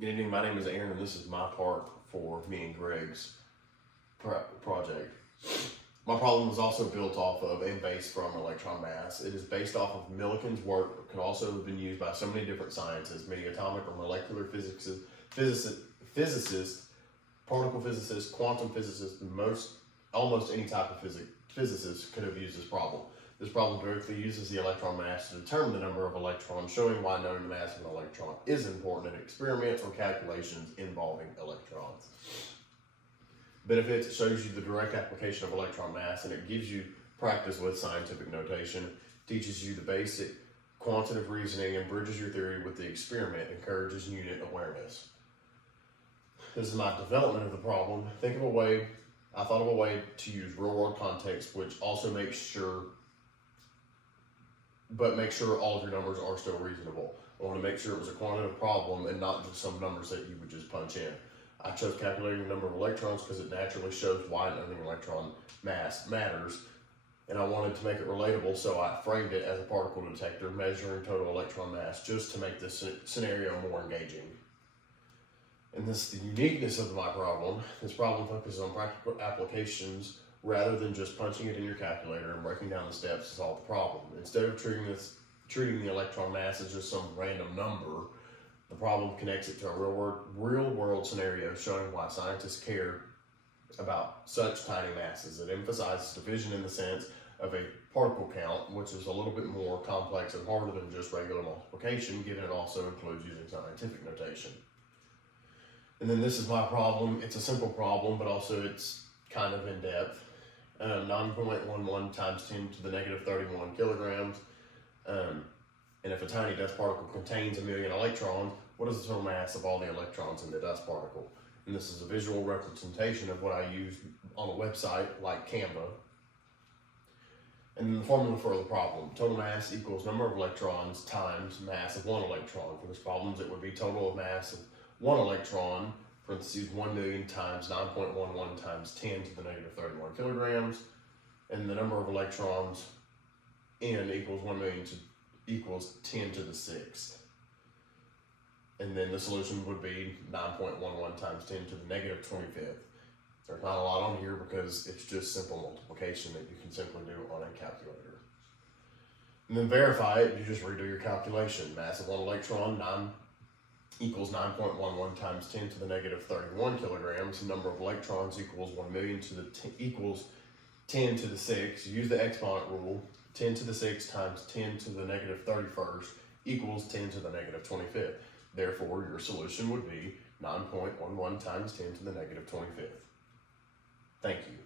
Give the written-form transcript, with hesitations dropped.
Good evening, my name is Aaron, and this is my part for me and Greg's project. My problem was also built off of and based from electron mass. It is based off of Millikan's work, but can also have been used by so many different scientists, many atomic or molecular physicists, particle physicists, quantum physicists, and almost any type of physicist could have used this problem. This problem directly uses the electron mass to determine the number of electrons, showing why knowing the mass of an electron is important in experiments or calculations involving electrons. Benefits: it shows you the direct application of electron mass, and it gives you practice with scientific notation, teaches you the basic quantitative reasoning, and bridges your theory with the experiment, encourages unit awareness. This is my development of the problem. I thought of a way to use real world context, which also makes sure all of your numbers are still reasonable. I want to make sure it was a quantitative problem and not just some numbers that you would just punch in. I chose calculating the number of electrons because it naturally shows why knowing electron mass matters, and I wanted to make it relatable, so I framed it as a particle detector measuring total electron mass just to make this scenario more engaging. And this is the uniqueness of my problem. This problem focuses on practical applications rather than just punching it in your calculator and breaking down the steps to solve the problem. Instead of treating the electron mass as just some random number, the problem connects it to a real world scenario, showing why scientists care about such tiny masses. It emphasizes division in the sense of a particle count, which is a little bit more complex and harder than just regular multiplication, given it also includes using scientific notation. And then this is my problem. It's a simple problem, but also it's kind of in depth. 9.11 times 10 to the negative 31 kilograms. And if a tiny dust particle contains 1 million electrons, what is the total mass of all the electrons in the dust particle? And this is a visual representation of what I use on a website like Canva. And then the formula for the problem: total mass equals number of electrons times mass of one electron. For this problem, it would be total of mass of one electron, parentheses 1 million times 9.11 times 10 to the negative 31 kilograms, and the number of electrons n equals 1 million equals 10 to the 6th. And then the solution would be 9.11 times 10 to the negative 25th. There's not a lot on here because it's just simple multiplication that you can simply do on a calculator. And then verify it, you just redo your calculation. Mass of one electron, equals 9.11 times 10 to the negative 31 kilograms. Number of electrons equals 1 million equals 10 to the 6. Use the exponent rule. 10 to the 6 times 10 to the negative 31st equals 10 to the negative 25th. Therefore, your solution would be 9.11 times 10 to the negative 25th. Thank you.